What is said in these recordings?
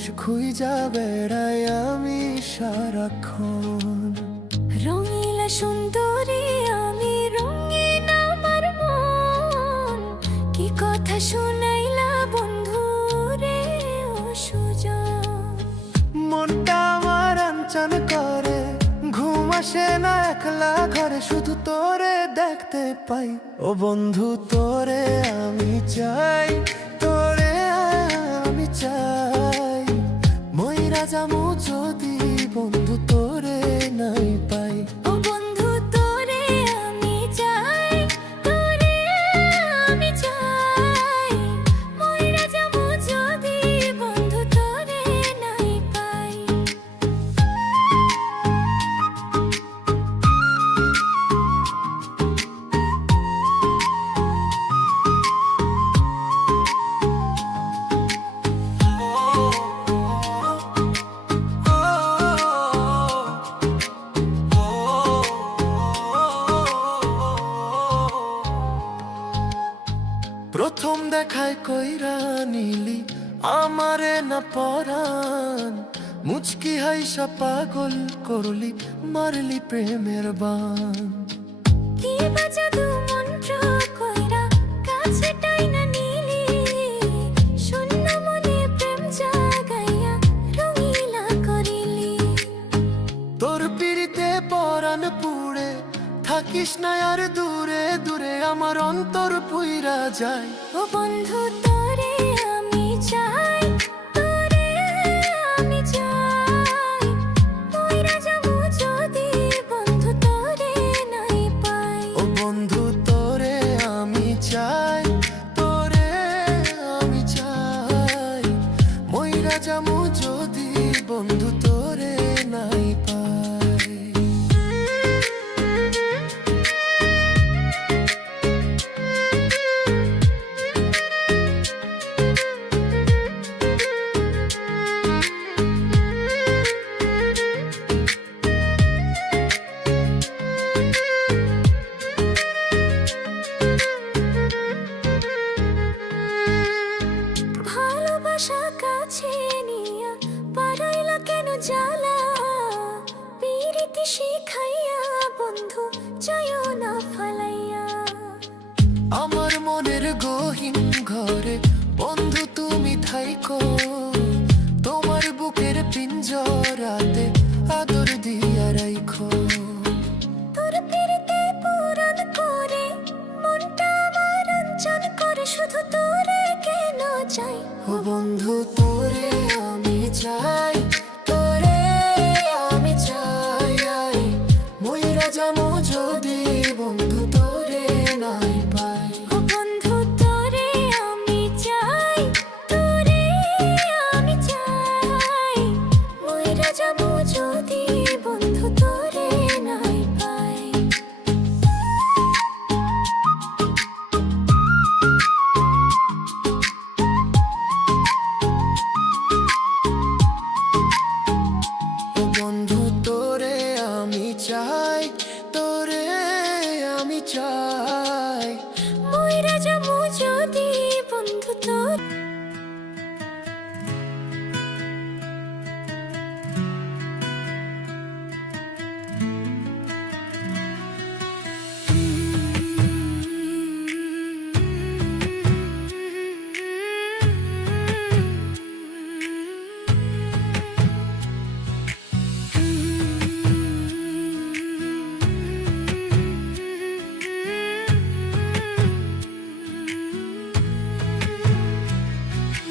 মানুষ খুঁজা বেড়াই আমি সারাক্ষণ। রঙিলা সুন্দরী আমি, রঙিন আমার মন, কি কথা শুনাইলা বন্ধু রে ও সুজন। মনটা আমার আনচান করে, ঘুম আসে না একলা ঘরে, শুধু তোরে দেখতে পাই। ও বন্ধু তোরে আমি চাই, তোরে আমি চাই। মইরা যামু যদি বন্ধু তোরে নাই পাই। ও বন্ধু তোরে আমি চাই, তোরে আমি চাই। মইরা যাবো যদি বন্ধু তোরে নাই পাই। প্রথম দেখায় কইরা নিলি আমারে না পরাণ, মুচকি হাইসা পাগল করলি, মারলি প্রেমের বান। কি বা জাদু মন্ত্র কইরা কাছে টাইনা নিলি, শূন্য মনে প্রেম জাগাইয়া রঙিলা করিলি। তোর পিড়িতে পরাণ পুড়ে, থাকিস না আর দূরে দূরে, আমার অন্তর পুইরা যায়। ও বন্ধু তোরে আমি চাই, তোরে আমি চাই। মইরা যাবো যদি বন্ধু তোরে নাই পাই। ও বন্ধু তোরে আমি চাই, তোরে আমি চাই। মইরা যামু যদি বন্ধু তোরে নাই পাই। ভালোবাসা কাছে নিয়া পারাইলা কেন জ্বালা, পীড়িতি শিখাইয়া বন্ধু যাইও না ফালাইয়া। আমার মনের গহীন ঘরে বন্ধু তুমি থাইকো, তোমার বুকের পিঞ্জরাতে আদর দিয়া রাইখো। তোর পীড়িতে পুরাণ করে মনটা আমার অঞ্চল করে, শুধু তোরে কেন চাই। ও বন্ধু তোরে আমি চাই, তোরে আমি চাই। মইরা যামু যদি বন্ধু তোরে নাই পাই। ও বন্ধু তোরে আমি চাই, তোরে আমি চাই। মইরা যাবো যদি বন্ধু তোরে নাই পাই। ও বন্ধু তোরে আমি চাই, তোরে আমি চাই। মইরা যাবো যদি বন্ধু তোর।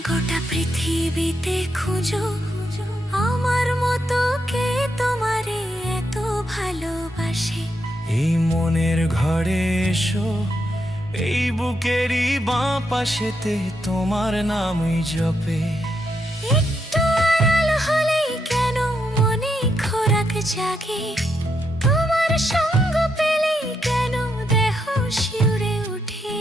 গোটা পৃথিবীতে খুঁজো আমার মতো কে তোমারে এত ভালোবাসে। এই মনের ঘরে এসো, এই বুকেরই বাঁ পাশেতে তোমার নামই জপে। একটু আড়াল হলেই কেন মনে খোরাক জাগে, তোমার সঙ্গ পেলেই কেন দেহ শিউরে ওঠে।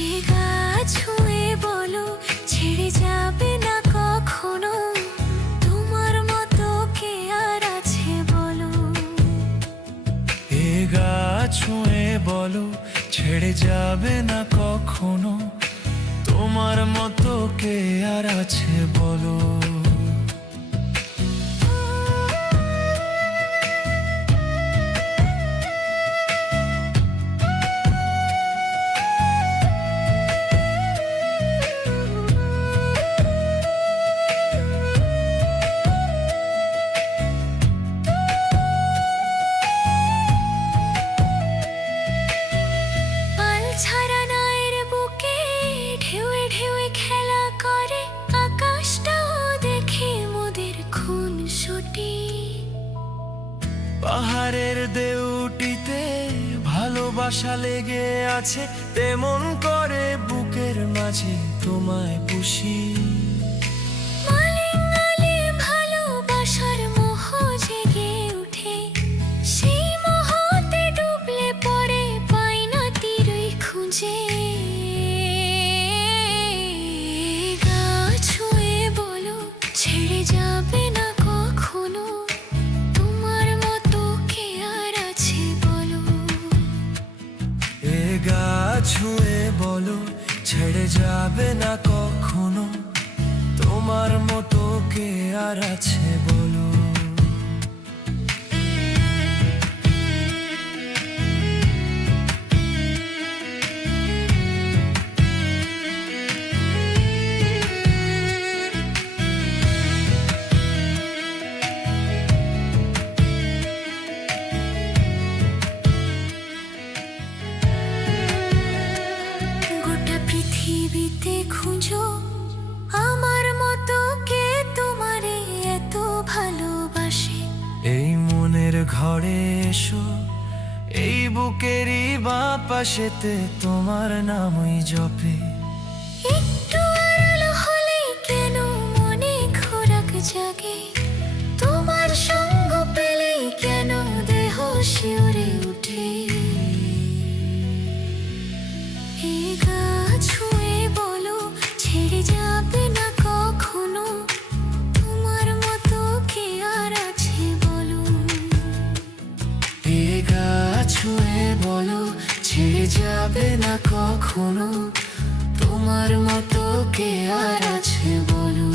এ গা ছুঁয়ে বলো ছেড়ে যাবে না কখনো, তোমার মতো কে আর আছে বলো। এ গা ছুঁয়ে বলো ছেড়ে যাবে না কখনো, তোমার মতো কে আর আছে বলো। পাল ছাড়া নায়ের বুকে ঢেউয়ে ঢেউয়ে খেলা করে, আকাশটাও দেখে মোদের খুনসুটি। পাহাড়ের দেউটিতে ভালোবাসা লেগে আছে, তেমন করে বুকের মাঝে তোমায় পুষি। মালিঙ্গালে ভালোবাসার মোহ জেগে উঠে, সেই মোহতে ডুবলে পরে পাই না তীরই খুঁজে। গা ছুঁয়ে বলো ছেড়ে যাবে না কখনো, তোমার মতো কে আর আছে বলো। এ গা ছুঁয়ে বলো ছেড়ে যাবে না কখনো, তোমার মতো কে আর আছে বলো। গোটা পৃথিবীতে খুঁজো আমার মতো কে তোমারে এত ভালোবাসে। এই মনের ঘরে এসো, এই বুকেরই বাঁ পাশেতে তোমার নামই জপে। একটু আড়াল হলে কেন মনে খোরাক জাগে, তোমার সঙ্গ পেলে কেন দেহ শিউরে উঠে। এই গা ছুঁয়ে বলো ছেড়ে যাবে না কখনো, তোমার মতো কে আর আছে বলো। এ গা ছুঁয়ে বলো ছেড়ে যাবে না কখনো, তোমার মতো কে আর আছে বলো।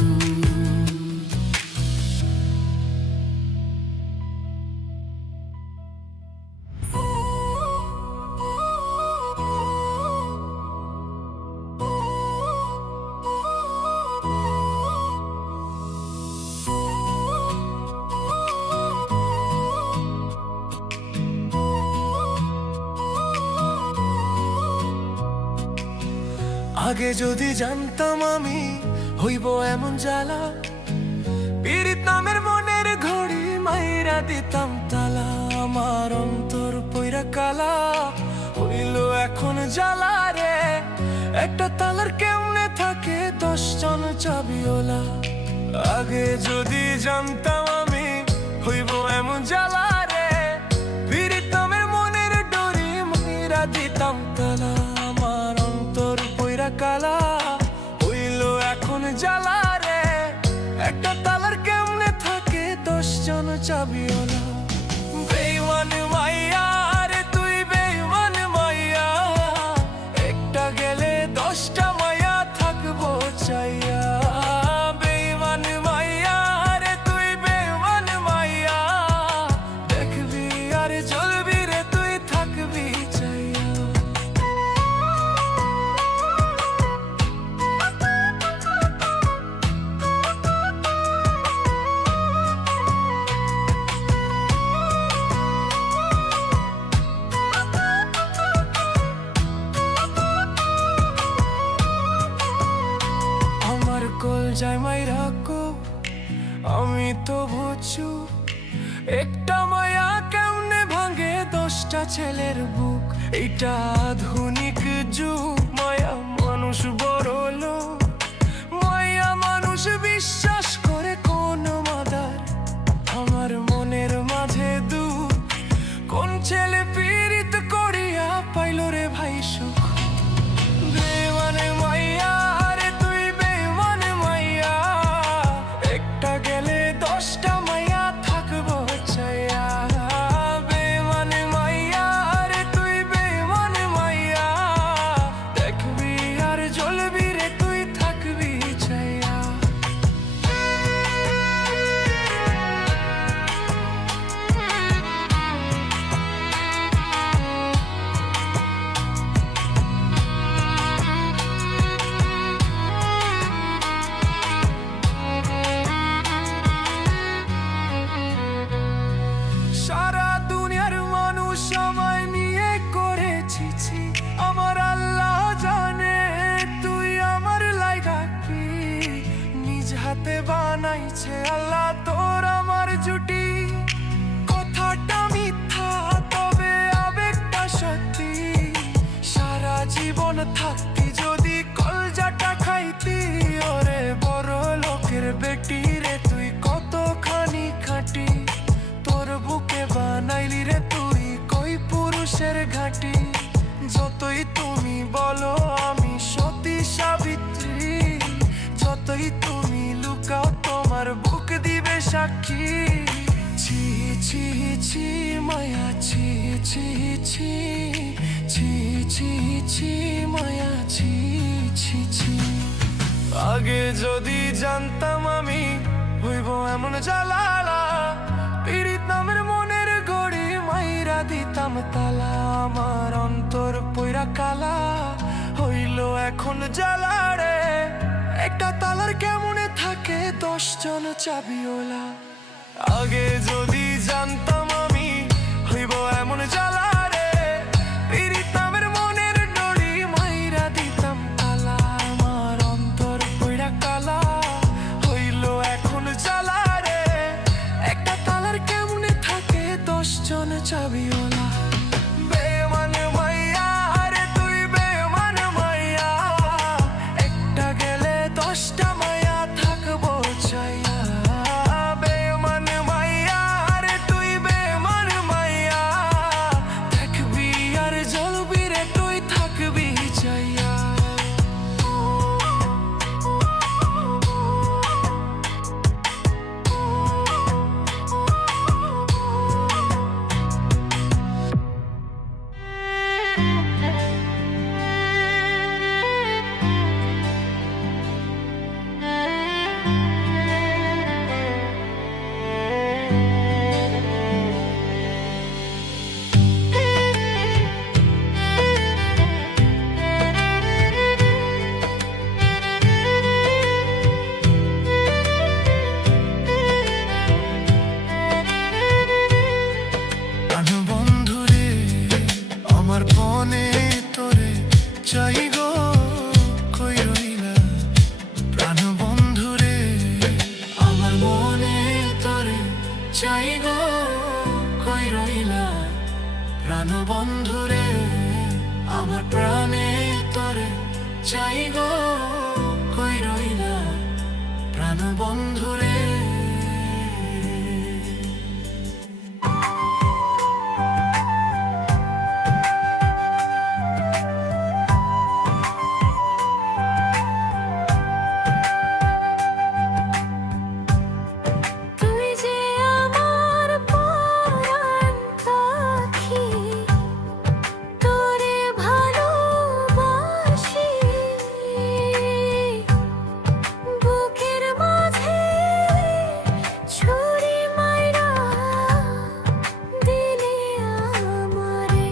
আগে যদি জানতাম আমি হইব এমন জ্বালা, পীড়িত নামের মনের ঘড়ি মাইরা দিতাম তালা। আমার অন্তর পইরা কালা হইল এখন জ্বালা রে, একটা তালার কেমনে থাকে 10 জন চাবিওলা। আগে যদি জানতাম আমি হইব এমন জ্বালা রে, পীড়িত নামের মনের ডরি মাইরা দিতাম তালা। আমার অন্তর পইরা কালা হইল এখন জ্বালা রে, একটা তালার কেমনে থাকে 10 জন চাবিওলা। বেঈমান মাইয়া রে তুই বেঈমান মাইয়া, একটা গেলে 10টা মাইয়া থাকবো চাইয়া। বেঈমান মাইয়া রে তুই বেঈমান মাইয়া, দেখবি আর জ্বলবি রে তুই থাকবি চাইয়া। আমার কল যায় মাইরা কো আমি তো বুঝু, একটা মায়া কেমনে ভাঙে 10টা ছেলের বুক। এটা আধুনিক যুগ, মায়া মানুষ বড় লোক, মায়া মানুষ বিশ্বাস করে কোন মাদার। আমার মনের মাঝে দুঃখ, কোন ছেলে পীড়িত করিয়া পাইল রে ভাই সুখ। বেঈমান মাইয়া রে তুই বেঈমান মাইয়া, একটা গেলে 10টা মাইয়া থাকবো চাইয়া। বেঈমান মাইয়া রে তুই বেঈমান মাইয়া, দেখবি আর জ্বলবি রে তুই থাকবি নিজ হাতে বানাইছে আল্লাহ তোর আমার জুটি। কথাটা মিথ্যা তবে আবেগটা সত্যি, সারা জীবন থাকতি যদি কলজাটা খাইতি। ওরে বড় লোকের বেটি রে তুই কতখানি খাঁটি, তোর বুকে বানাইলি রে তুই কই পুরুষের ঘাঁটি। যতই তুমি বলো আমি সতী সাবিত্রী, যতই তুমি লুকাও তোমার বুক দিবে সাক্ষী। ছি ছি ছি মায়া ছি ছি ছি, ছি ছি ছি মায়া ছি ছি ছি। আগে যদি জানতাম আমি হইব এমন জ্বালালা, পীড়িত নামের মনের গড়ি মাইরা দিতাম তালা। আমার অন্তর পইরা কালা হইল এখন জ্বালা রে, একটা তালার কেমনে থাকে 10 জন চাবিওয়ালা। আগে যদি জানতাম আমি হইব এমন জ্বালা রে, পীড়িত নামের মনের ডরি মাইরা দিতাম তালা। আমার অন্তর পইরা কালা হইল এখন জ্বালা রে, একটা তালার কেমনে থাকে 10 জন চাবিওয়ালা। বেমান মাইয়া রে তুই বেমান মাইয়া, একটা গেলে 10টা মায়া থাকবো চাইয়া। বেমান মাইয়া রে তুই বেমান মাইয়া, থাকবি আর জ্বলবি রে তুই থাকবি চাইয়া। বন্ধুরে আমার মনে তোরে চাই গো কই রইলা। প্রাণ বন্ধুরে আমার মনে তোরে চাই গো কই রইলা। প্রাণ বন্ধুরে আমার প্রাণে তোরে চাই গো কই রইলা। প্রাণ বন্ধুরে তুই যে আমার পরাণ পাখি, তোরে ভালোবাসি। বুকের মাঝে ছুরি মাইরা দিলি আমারে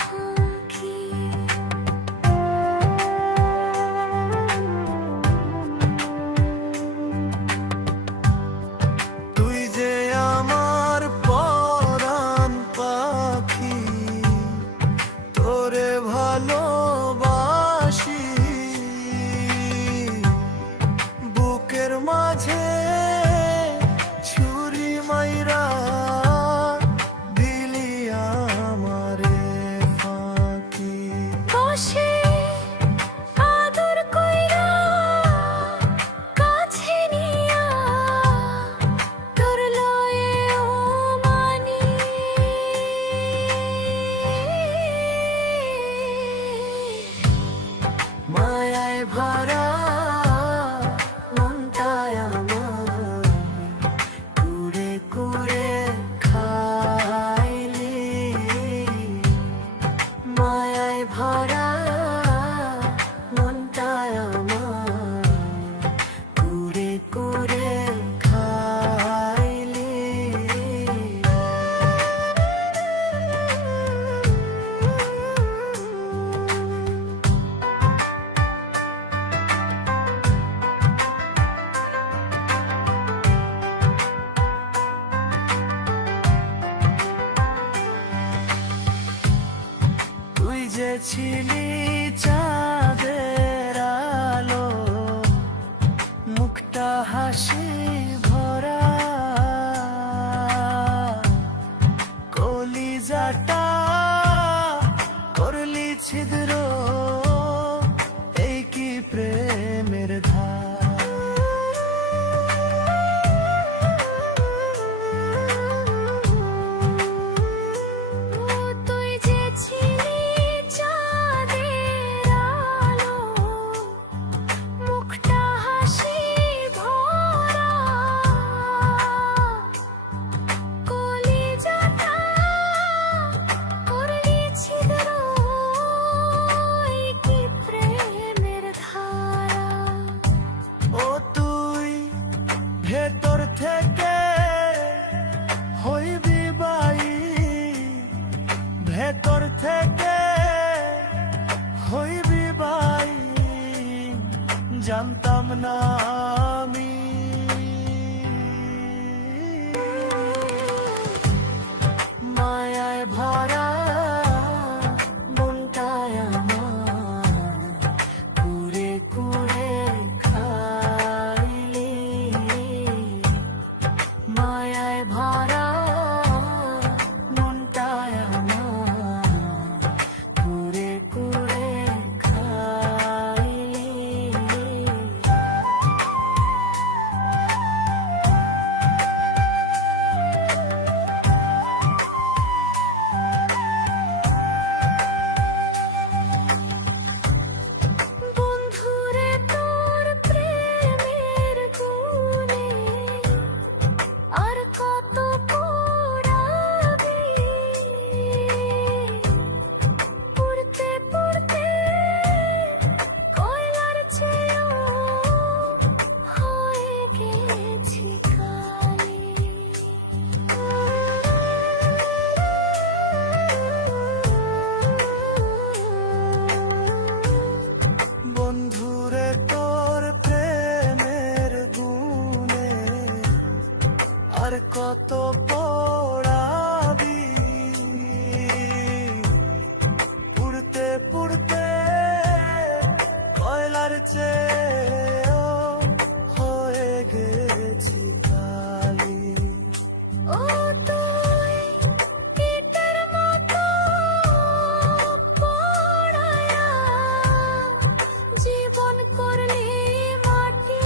ফাঁকি। তুই যে আমার পরাণ পাখি, তোরে ভালোবাসি। বুকের মাঝে ছুরি মাইরা দিলি আমারে ফাঁকি। বসে আদর কইরা কাছে নিয়া তোর লয়ে ও মানি। মায়ায় ভরা মনটায় আমার কুড়ে কুড়ে খাইলি। মায়ায় ভরা মনটায় আমার কুড়ে কুড়ে খাইলি। তুই যে ছিলি চাঁদের আলো, মুখটা হাসি ভরা, কলিজাটা করলি ছিদ্র, এই কি প্রেমের ধার। ও তুই যে ছিলি চাঁদের আলো, মুখটা হাসি ভরা, কলিজাটা করলি ছিদ্র, এই কি প্রেমের ধারা। ও তুই ভেতর থেকে হইবি বাই, ভেতর থেকে হইবি বাই, জানতাম না আমি। মায়ায় ভরা মনটায় আমার, কুড়ে কুড়ে খাইলি। মায়ায় ভরা মনটায় আমার, কুড়ে কুড়ে খাইলি। বন্ধুরে তোর প্রেমের গুণে আর কত পোড়াবি, পুড়তে পুড়তে কয়লার চেয়েও হয়ে গেছি কালি। বন্ধুরে তোর প্রেমের গুণে আর কত পড়াবি, পুড়তে পুড়তে কয়লার চেয়েও হয়ে গেছি কালি। ও তুই কীটের মতো পোড়ায়া জীবন করলি মাটি।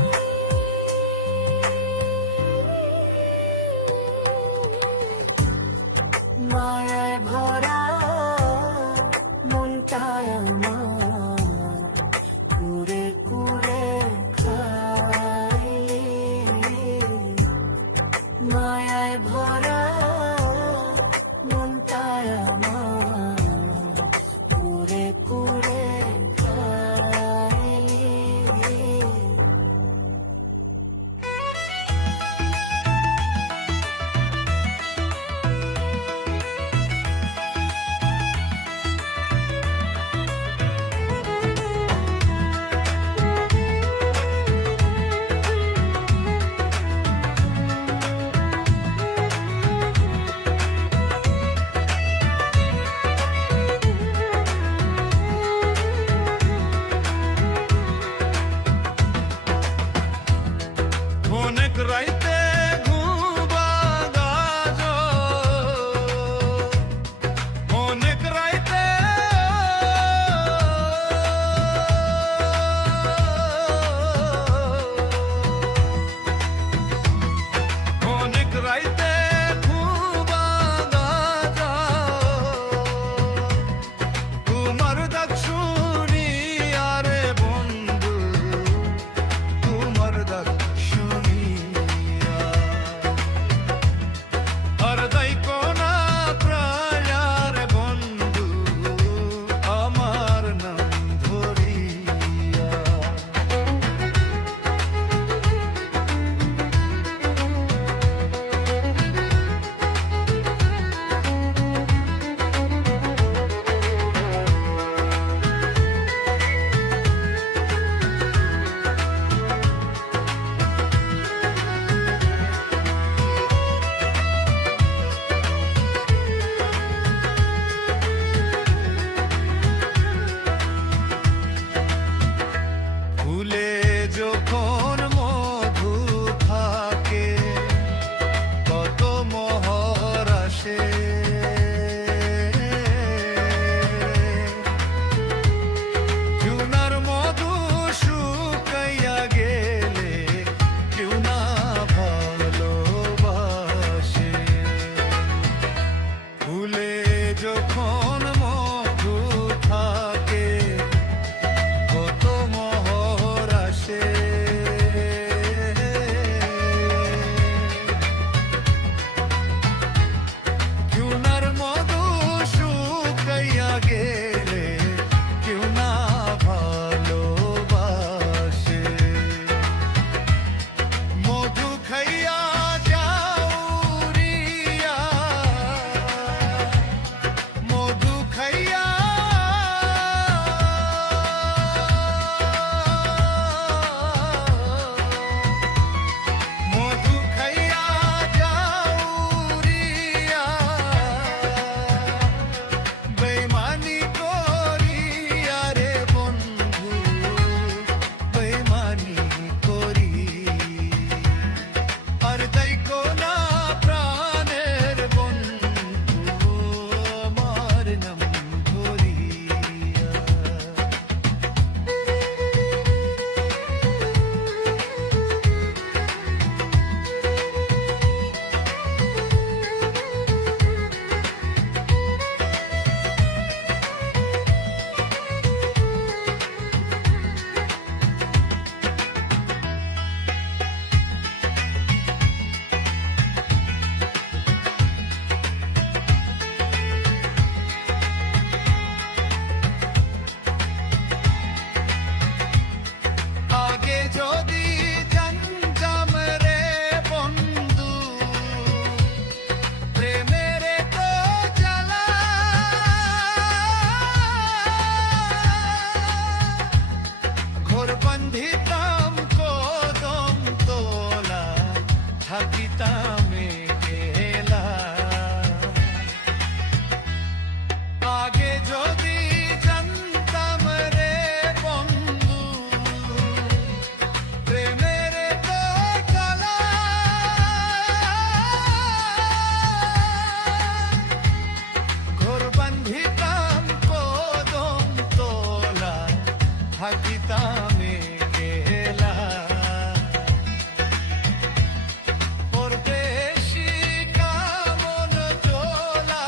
থাকিতাম একলা। আগে যদি জানতাম রে বন্ধু প্রেমের তো কালা, ঘর বান্ধিতাম কদম তোলা, থাকিতাম একলা। পরদেশি কামন চলা,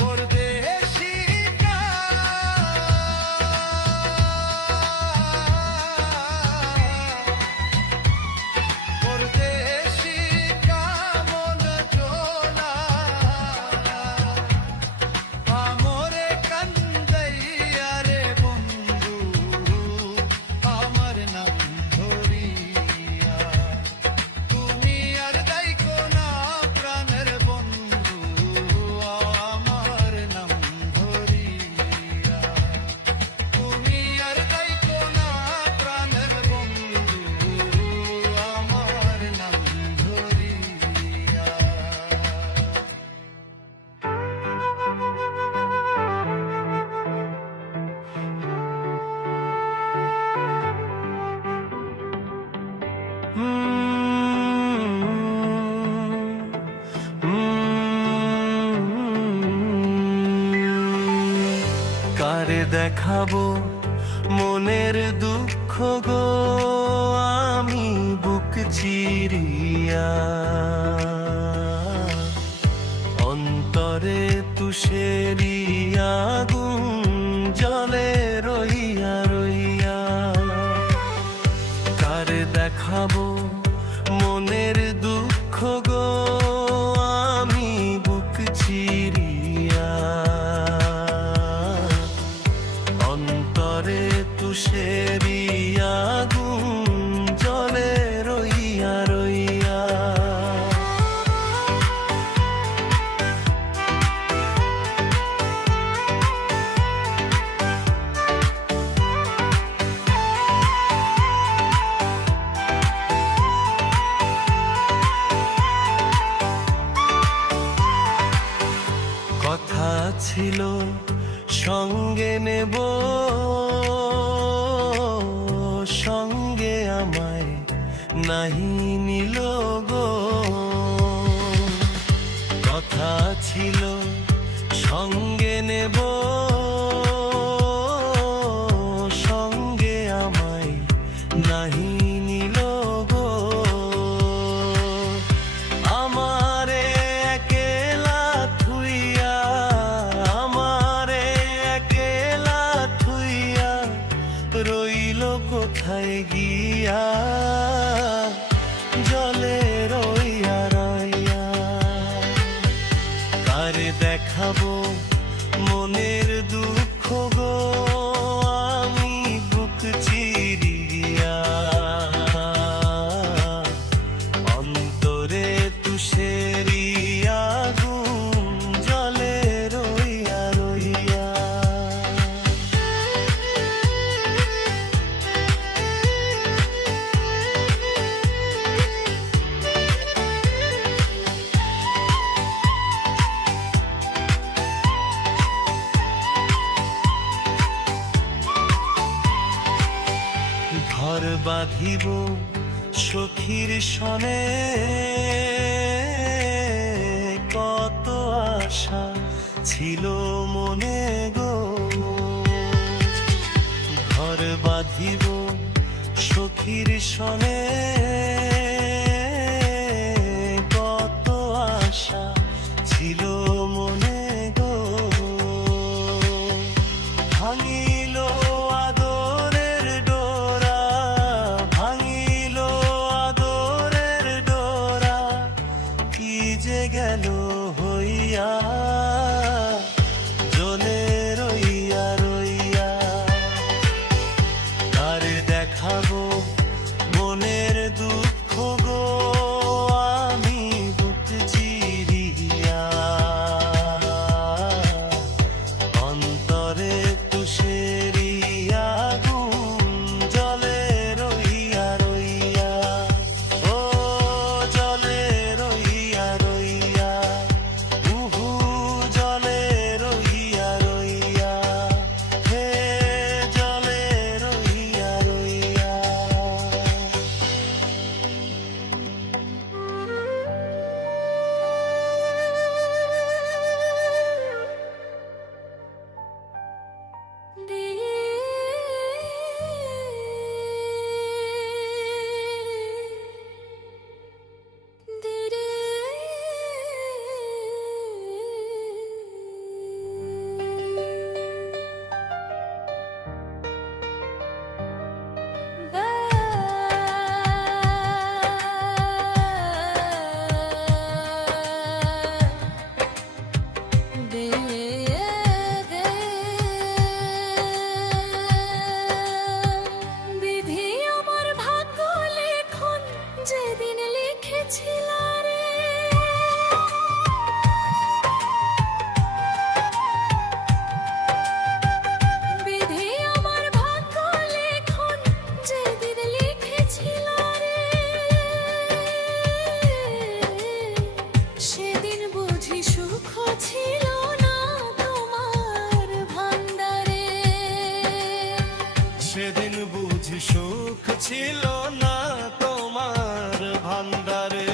পরদেশি পরদেশি কামন চলা, আমরে কান্দাইয়া রে বন্ধু আমার নাম ধরিয়া। তুমি আর দাইকো না প্রাণের বন্ধু আমার নাম ধরিয়া। তুমি আর দাইকো না প্রাণের বন্ধু আমার নাম ধরিয়া। কারে দেখাবো মনের দুঃখ গো আমি বুক চিরিয়া। অন্তরে তুষেরি আগুন জলে রইয়া রইয়া। কারে দেখাবো মনের দুঃখ গো আমি বুক চিরিয়া। অন্তরে তুষেরি আগুন জলে রইয়া রইয়া। কথা ছিল সঙ্গে নেব, সঙ্গে আমায় নাহি নিল গো। কথা ছিল সঙ্গে নেব, সঙ্গে আমায় নাহি নিল গো। আমারে একলা থুইয়া, আমারে একলা থুইয়া রইল কোথায় গিয়া। জলে রইয়া রইয়া। কারে দেখাবো মনের দুঃখ গো আমি বুক চিরিয়া। অন্তরে তুষেরি আগুন জলে রইয়া রইয়া। ঘর বাঁধিব সখীর সনে, কত আশা ছিল মনে গো। ঘর বাঁধিব সখীর সনে, কত আশা ছিল মনে গো। ভাঙিল আদরের ডোরা, ভাঙিল আদরের ডোরা, কি যে গেল হইয়া। জ্বলে রইয়া রইয়া। কারে দেখাবো মনের ছিল না তোমার ভান্ডারে।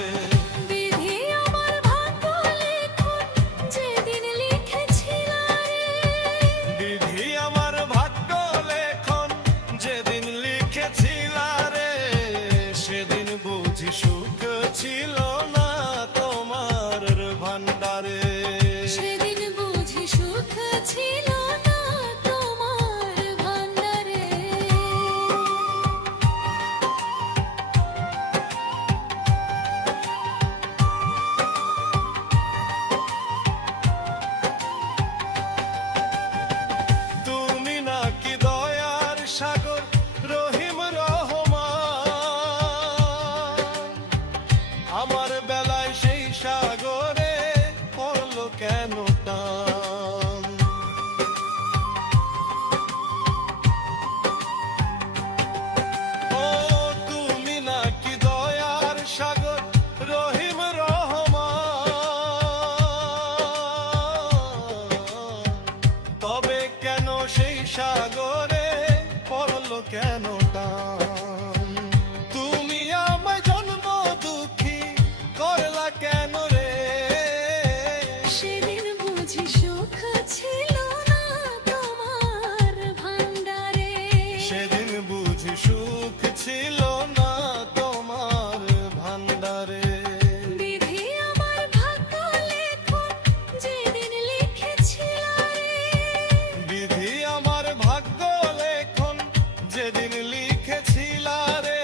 বিধি আমার ভাগ্য লেখন যেদিন লিখেছিলা রে, বিধি আমার ভাগ্য লেখন যেদিন লিখেছিলা রে, সেদিন বুঝি সুখ ছিল না তোমার ভান্ডারে। সেদিন বুঝি সুখ ছিল না তোমার ভান্ডারে। তুমি নাকি দয়ার সাগর রহিম রহমান, আমার বেলায় সেই সাগরে পড়লো কেন টান। ও তুমি নাকি দয়ার সাগর রহিম রহমান, তবে কেন সেই সাগরে পড়লো কেন টান। তুমি আমায় জন্ম দুঃখী করলা কেন রে, সেদিন বুঝি সুখ ছিল না তোমার ভান্ডারে। সেদিন বুঝি সুখ ছিল না তোমার ভান্ডারে। বিধি আমার ভাগ্য লেখন যেদিন লিখেছিলা রে, বিধি আমার ভাগ্য লেখন যেদিন লিখেছিলা রে,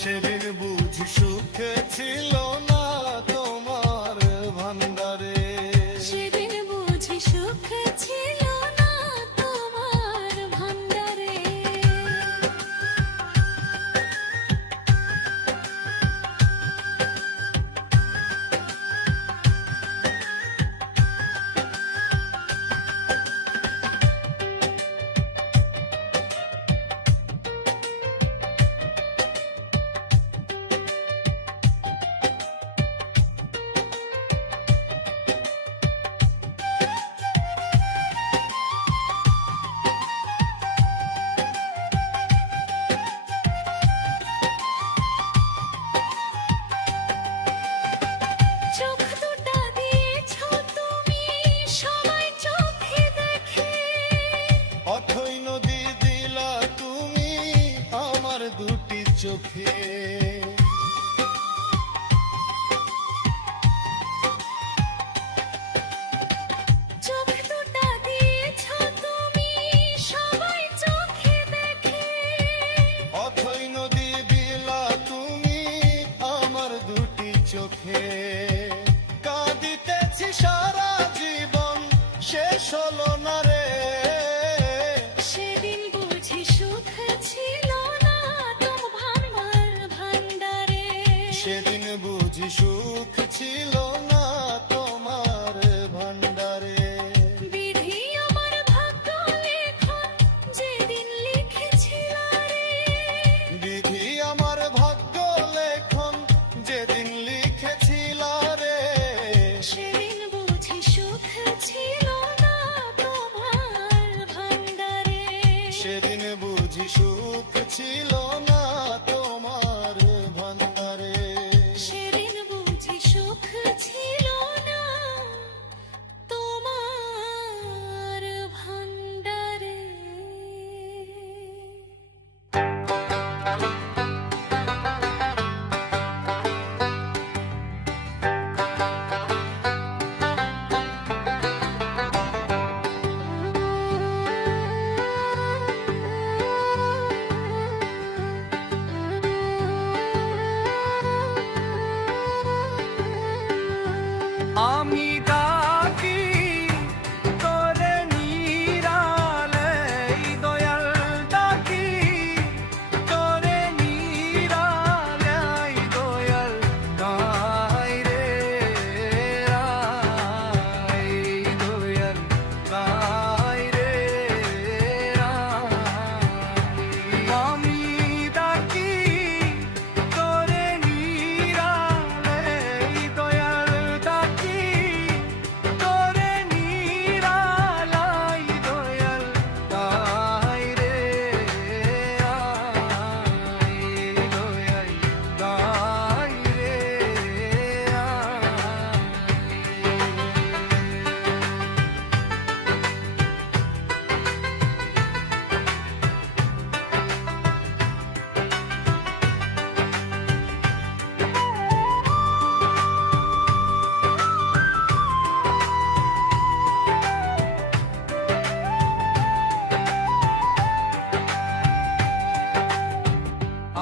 সেদিন বুঝি সুখ ছিল না তোমার ভান্ডারে। সেদিন বুঝি সুখ ছিল না তোমার ভান্ডারে। চোখ দুটা দিয়েছো তুমি সবাই চোখে দেখে, অথই নদী দিলা তুমি আমার দুটি চোখে। চোখ দুটা দিয়েছো তুমি সবাই চোখে দেখে, অথই নদী দিলা তুমি আমার দুটি চোখে। কাঁদিতেছি সারা জীবন শেষ হলো না রে, সেদিন বুঝি সুখ ছিল না তোমার ভান্ডারে। সেদিন বুঝি সুখ ছিল না তোমার ভান্ডারে। বিধি আমার ভাগ্য লেখন যেদিন লিখেছিলা রে, বিধি আমার ভাগ্য লেখন যেদিন লিখেছিলা রে, সেদিন বুঝি সুখ ছিল না তোমার ভান্ডারে। সেদিন বুঝি সুখ ছিল না তোমার ভান্ডারে। সেদিন বুঝি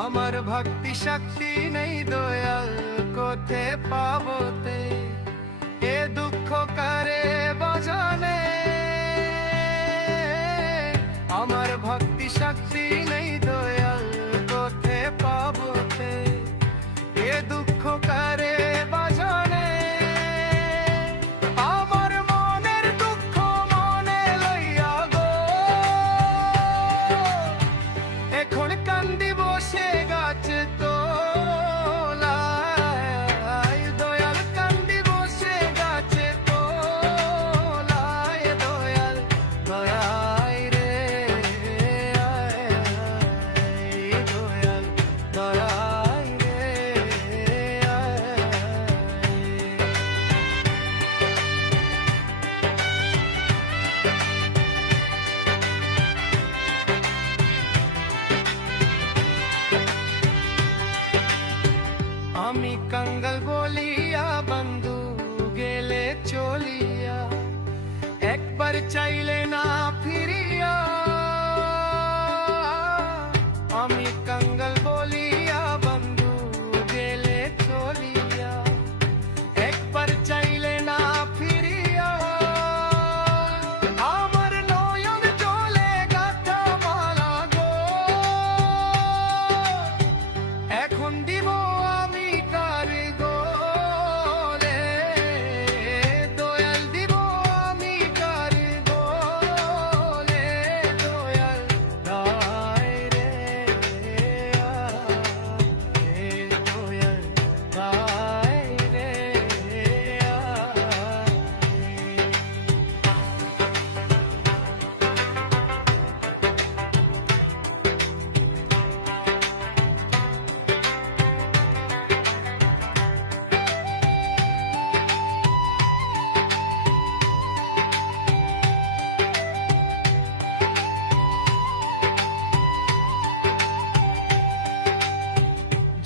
আমার ভক্তি শক্তি নেই দয়াল কোথে পাবতে এ দুঃখ করে বজনে আমার ভক্তি শক্তি নেই দয়াল কোথে পাবতে এ দুঃখ করে বজনে আমার মনের দুঃখ মনে লইয়া গো এখন কান্দি বসে গাছ তোলায় দয়াল কান্দি বসে গাছে তোলায় দয়াল দয়ায় রে দয়াল দয়ায় রে আমি কাঙ্গাল বলিয়া বন্ধু গেলে চলিয়া একবার চাইলে না ফিরিয়া আমি কাঙ্গাল বলিয়া বন্ধু গেলে চলিয়া একবার চাইলে না ফিরিয়া আমার নয়ন জলে গাথা মালা গো এখন দিব আমি কার গোলে দয়াল দিব আমি কার গোলে দয়াল দায় রে দয়াল দায় রে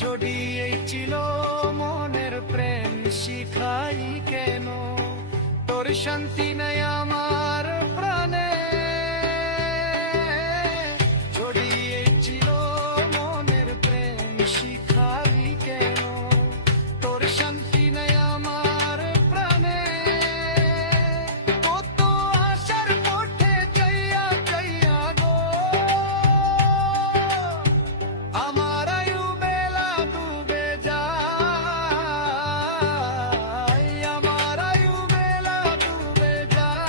যদি এই ছিল মনের প্রেম শিখাই কেন তোর শান্তি নেই আমার প্রাণে যদি এই ছিল মনের প্রেম শিখাই কেন তোর শান্তি নেই আমার প্রাণে কত আশার পথে চাইয়া চাইয়া গো আমার আয়ু বেলা ডুবে যায় আমার আয়ু বেলা ডুবে যায়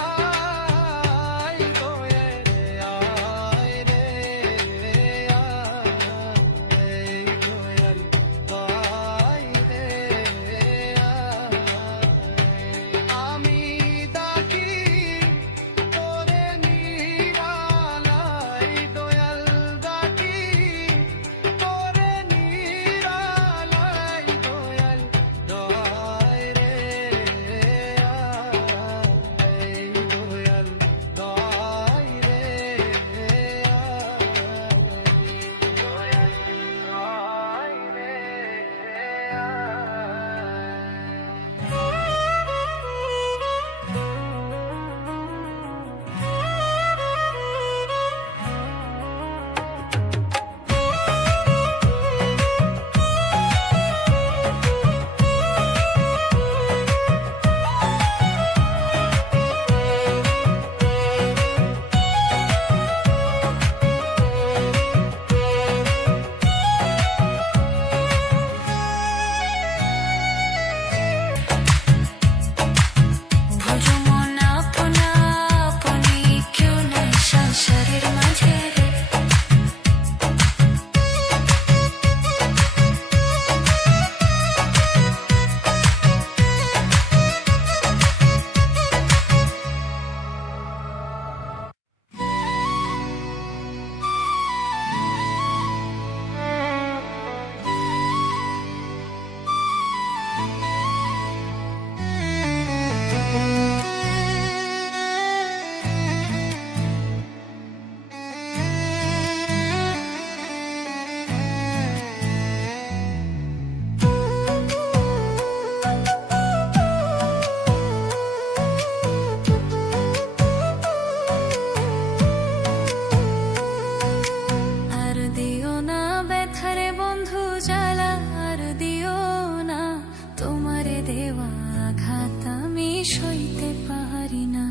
সইতে পারি না,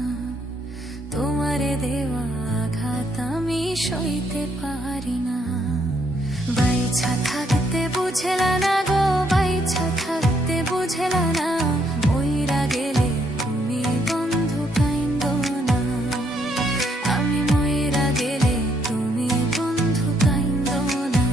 তোমারে দেওয়া আঘাত আমি সইতে পারি না। বাইছা থাকতে বুঝলা না গো, বাইছা থাকতে বুঝলা না, মইরা গেলে তুমি বন্ধু কাইন্দো না। আমি মইরা গেলে তুমি বন্ধু কাইন্দো না।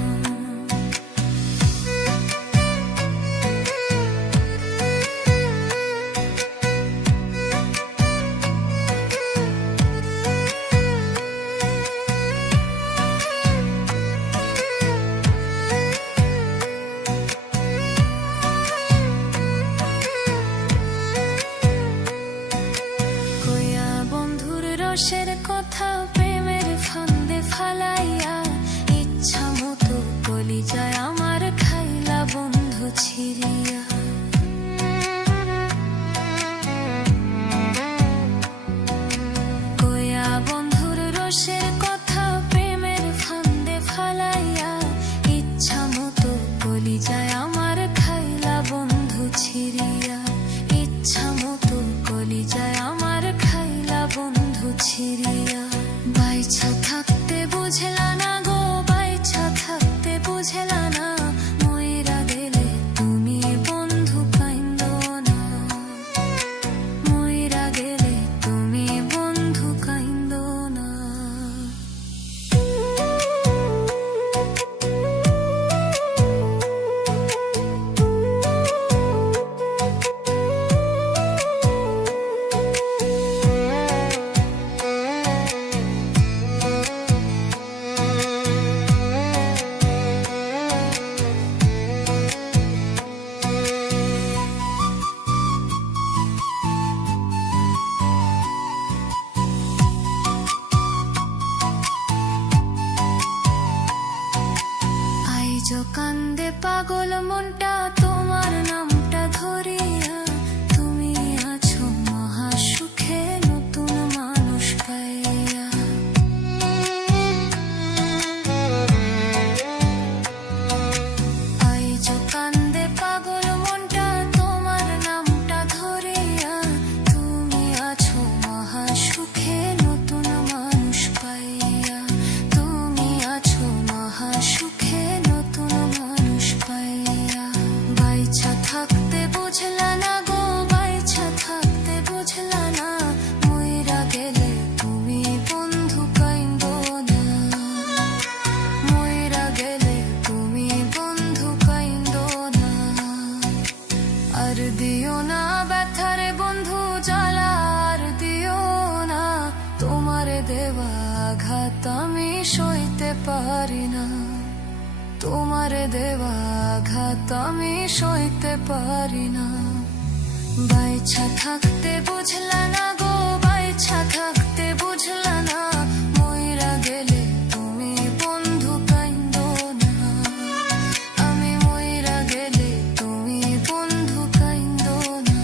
কইয়া বন্ধুর রসের কথা প্রেমের ফান্দে ফালাইয়া, ইচ্ছা মতো কলিজায় আমার খাইলা বন্ধু ছিড়িয়া। কইয়া বন্ধুর রসের কথা প্রেমের ফান্দে ফালাইয়া, ইচ্ছা মতো কলিজায় আমার খাইলা বন্ধু ছিড়িয়া। ইচ্ছা মতো কলিজায় আমার খাইলা বন্ধু ছিড়িয়া। বাইছা থাকতে বুঝলা না গো, বাইছা থাকতে বুঝলা না, মইরা গেলে তুমি বন্ধু কাইন্দো না। মইরা গেলে তুমি বন্ধু কাইন্দো না। আইজো কান্দে পাগল মনটা তোমার নামটা ধরিয়া, তুমি আছো মহা সুখে নতুন মানুষ পাইয়া। আইজো কান্দে পাগল মনটা তোমার নামটা ধরিয়া, তুমি আছো মহা সুখে নতুন মানুষ পাইয়া। তুমি আছো মহা সুখে নতুন মানুষ পাইয়া। বাইছা থাকতে বুঝলা না গো, বাইছা থাকতে বুঝলা না, মইরা গেলে তুমি বন্ধু কাইন্দো না। মইরা গেলে তুমি বন্ধু কাইন্দো না। আর দিও না ব্যথারে বন্ধু জ্বালা, আর দিও না, তোমারে দেওয়া আঘাত আমি সইতে পারি না। তোমারে দেওয়া আঘাত আমি সইতে পারি না। বাইছা থাকতে বুঝলা না গো, বাইছা থাকতে বুঝলা না, মইরা গেলে তুমি বন্ধু কাইন্দো না। আমি মইরা গেলে তুমি বন্ধু কাইন্দো না।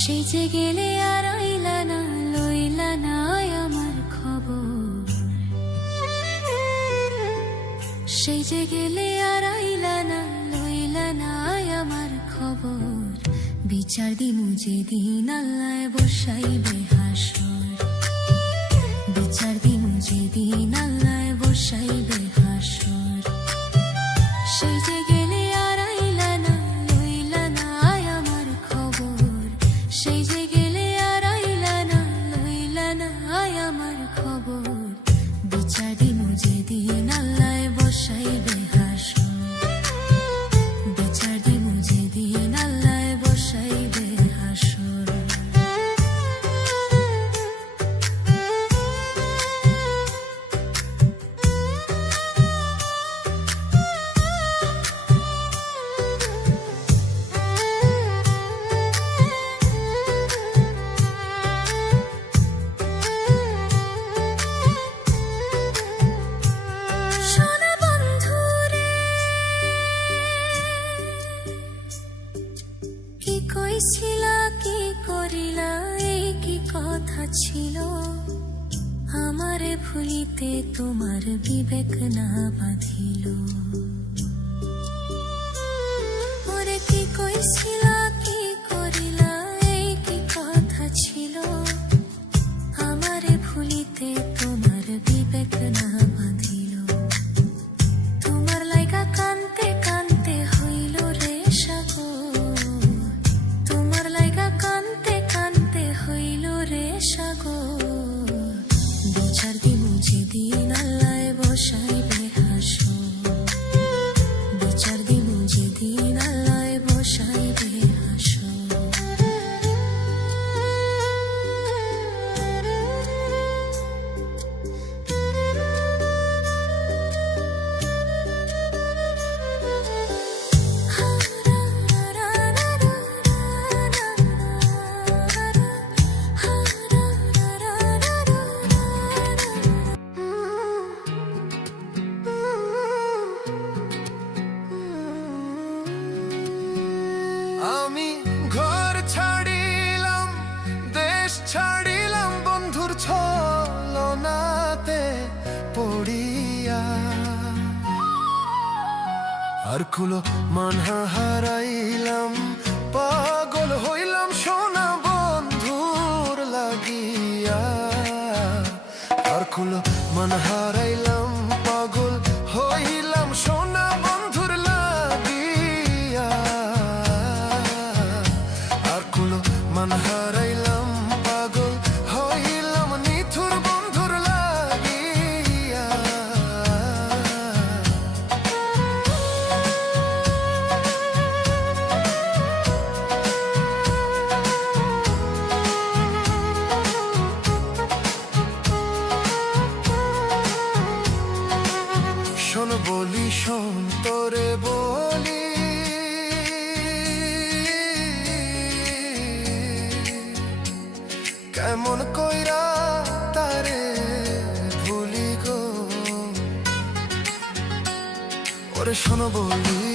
সেজে গেলে আর আইলা না, লইলা না আমার খবর। সেজে গেলে আর আইলা না, লইলা না আমার খবর। বিচার দিমু যেদিন আল্লাহ বসাইবে হাসর। বিচার দিমু যেদিন আল্লাহ বসাইবে হাসর। সেজে গেলে আর আইলা না, লইলা না আমার খবর। সেজে গেলে আর আইলা না, লইলা না আমার খবর। বিচার দিমু যেদিন আল্লাহ বসাইবে হাসর। বিচার দিমু যেদিন আল্লাহ বসাইবে হাসর। কইছিলা কি করিলা এই কি কথা ছিল আমারে ভুলিতে তোমার বিবেক না বাঁধিল ওরে কি কইছিলা কি করিলা এই কি কথা ছিল আমারে ভুলিতে তোমার বিবেক না বাঁধিল তোমার লাইগা কানতে কানতে হইল রে সাগর তোমার লাইগা কানতে কানতে হইল রে সাগর বিচার দিব যেদিন আল্লায় বসাইবে হাসো বিচার দিব যেদিন আল্লায় বসাইবে হাসো আমি ঘর ছাড়িলাম দেশ ছাড়িলাম বন্ধুর ছলনাতে পড়িয়া আর কুলো মানহা হারাইলাম পাগল হইলাম সোনা বন্ধুর লাগিয়া আর কুলো মান হারাইলাম পাগল হইলাম সোনা বন্ধুর লাগিয়া আর কুলো মান হারাইলাম পাগল হইলাম নিথুর বন্ধুর লাগিয়া শোন বলি শোন তোরে বলি কেমন কইরা তারে ভুলি গো ওরে শোন বলি